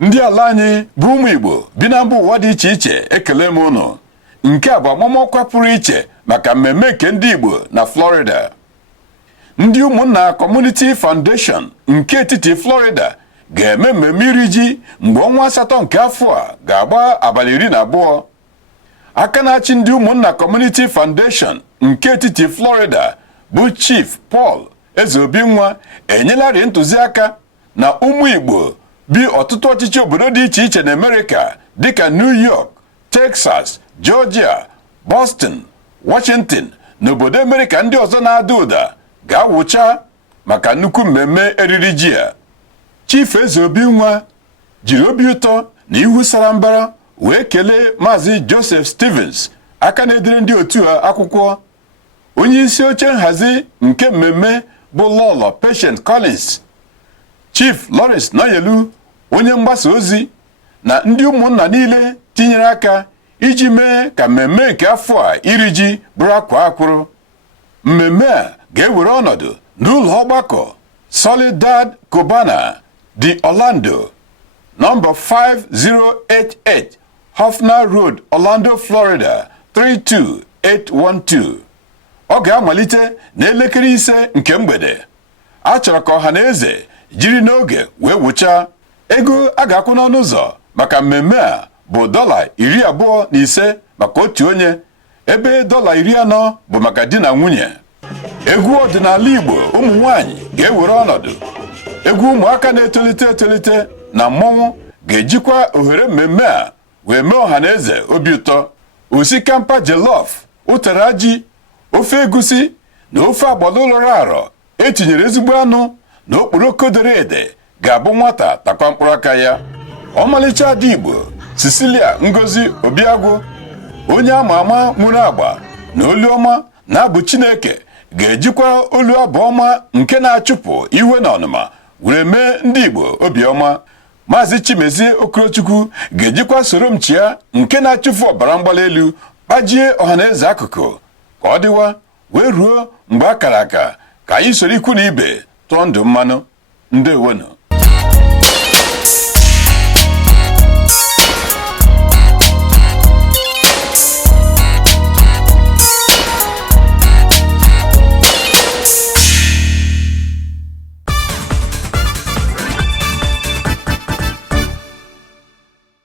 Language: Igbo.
ndị ala anyị bụ ụmụ Igbo bi na mba ụwa dị iche iche ekele m unu. Nke a bụ agbamakwụkwọ pụrụ iche maka mmemme nke ndị Igbo na Florida. Ndị Umunna Community Foundation nke etiti Florida ga-eme mmemme iri ji mgbe ọnwa asatọ nke afọ a ga-agba abalị 12. Aka na-achị ndị Umunna Community Foundation nke etiti Florida bụ Chief Paul Ezeobinwa enyelarị ntụziaka na ụmụ Igbo bi ọtụtụ ọchịchị obodo dị iche iche na America dịka New York, Texas, Georgia, Boston, Washington na obodo America ndị ọzọ na-ada ụda ga-awụcha maka nnukwu mmemme eriri ji a. Chief Ezeobinwa jiri obi ụtọ na ihu sara mbara wee kelee Maazị Joseph Stevens aka na-edere ndị otu a akwụkwọ. Onye isi oche nhazi nke mmemme bụ Lọlọ Patient Collins, Chief Lawrence Noyelu onye mgbasa ozi na ndị ụmụnna niile tinyere aka iji mee ka mmemme nke afọ a iri ji bụrụ akwa akwụrụ. Mmemme a ga-ewere ọnọdụ n'ụlọ ọgbakọ Soledad Cubana di Orlando, nọmba 5088 Hoffner Road, Orlando, Florida 32812. Ọ ga-amalite n'elekere 5 nke mgbede. A chọrọ ka ọha na eze jiri n'oge wee wụcha. Ego a ga-akwụ n'ọnụ ụzọ maka mmemme a bụ $25 maka otu onye, ebe $40 bụ maka di na nwunye. Egwu ọdịnala Igbo ụmụ nwanyị ga-ewere ọnọdụ. Egwu ụmụaka na-etolite etolite na mmọnwụ ga-ejikwa ohere mmemme a wee mee ọha na eze obi ụtọ. Osikapa jollof, ụtara ji, ofe egusi na ofe agbala ụlọrọ arọ etinyere ezigbo anụ na okporoko dere ede ga-abụ nwata takwa mkpụrụ aka ya. Ọmalịcha dị Igbo Cecilia Ngozi Obiagwụ, onye ama ama nwere agba na olu ọma na-abụ Chineke, ga-ejikwa olu abụ ọma nke na-achụpụ iwe na ọnụma were mee ndị Igbo obiọma. Maazị Chimezie Okorochukwu ga-ejikwa soro m chịa nke na-achụfu ọbara mgbali elu kpajie ọhaneze akụkụ ka ọ dịwa wee ruo mgbe a kara aka ka anyị soro ikwu na ibe tụọ ndụ mmanụ. Ndewonu.